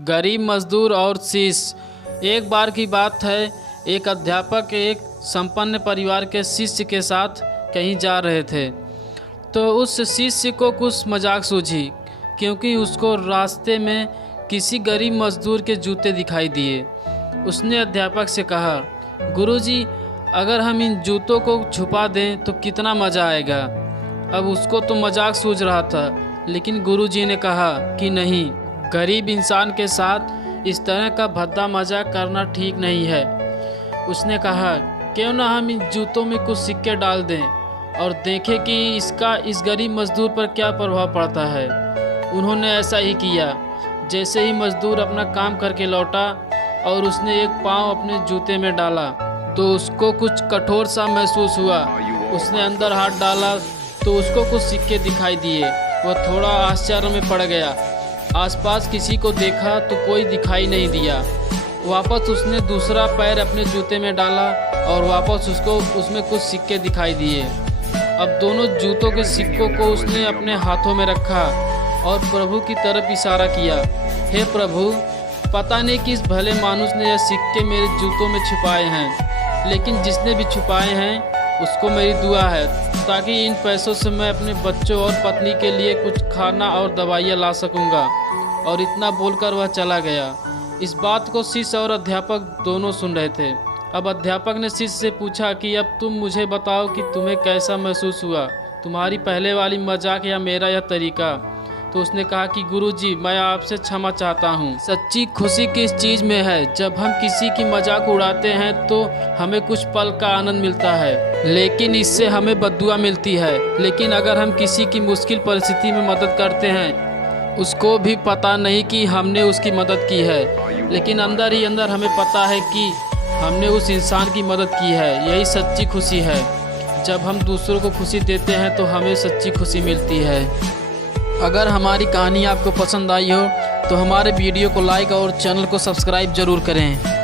गरीब मजदूर और शिष्य। एक बार की बात है, एक अध्यापक एक संपन्न परिवार के शिष्य के साथ कहीं जा रहे थे। तो उस शिष्य को कुछ मजाक सूझी, क्योंकि उसको रास्ते में किसी गरीब मजदूर के जूते दिखाई दिए। उसने अध्यापक से कहा, गुरुजी, अगर हम इन जूतों को छुपा दें तो कितना मज़ा आएगा। अब उसको तो मजाक सूझ रहा था, लेकिन गुरुजी ने कहा कि नहीं, गरीब इंसान के साथ इस तरह का भद्दा मजाक करना ठीक नहीं है। उसने कहा, क्यों ना हम इन जूतों में कुछ सिक्के डाल दें और देखें कि इसका इस गरीब मजदूर पर क्या प्रभाव पड़ता है। उन्होंने ऐसा ही किया। जैसे ही मजदूर अपना काम करके लौटा और उसने एक पाँव अपने जूते में डाला तो उसको कुछ कठोर सा महसूस हुआ। उसने अंदर हाथ डाला तो उसको कुछ सिक्के दिखाई दिए। वह थोड़ा आश्चर्य में पड़ गया। आसपास किसी को देखा तो कोई दिखाई नहीं दिया। वापस उसने दूसरा पैर अपने जूते में डाला और वापस उसको उसमें कुछ सिक्के दिखाई दिए। अब दोनों जूतों के सिक्कों को उसने अपने हाथों में रखा और प्रभु की तरफ इशारा किया, हे प्रभु, पता नहीं किस भले मानुस ने यह सिक्के मेरे जूतों में छुपाए हैं, लेकिन जिसने भी छुपाए हैं उसको मेरी दुआ है, ताकि इन पैसों से मैं अपने बच्चों और पत्नी के लिए कुछ खाना और दवाइयाँ ला सकूँगा। और इतना बोलकर वह चला गया। इस बात को शिष्य और अध्यापक दोनों सुन रहे थे। अब अध्यापक ने शिष्य से पूछा कि अब तुम मुझे बताओ कि तुम्हें कैसा महसूस हुआ, तुम्हारी पहले वाली मजाक या मेरा यह तरीका। तो उसने कहा कि गुरुजी, मैं आपसे क्षमा चाहता हूँ। सच्ची खुशी किस चीज़ में है? जब हम किसी की मजाक उड़ाते हैं तो हमें कुछ पल का आनंद मिलता है, लेकिन इससे हमें बद्दुआ मिलती है। लेकिन अगर हम किसी की मुश्किल परिस्थिति में मदद करते हैं, उसको भी पता नहीं कि हमने उसकी मदद की है, लेकिन अंदर ही अंदर हमें पता है कि हमने उस इंसान की मदद की है। यही सच्ची खुशी है। जब हम दूसरों को खुशी देते हैं तो हमें सच्ची खुशी मिलती है। अगर हमारी कहानी आपको पसंद आई हो तो हमारे वीडियो को लाइक और चैनल को सब्सक्राइब ज़रूर करें।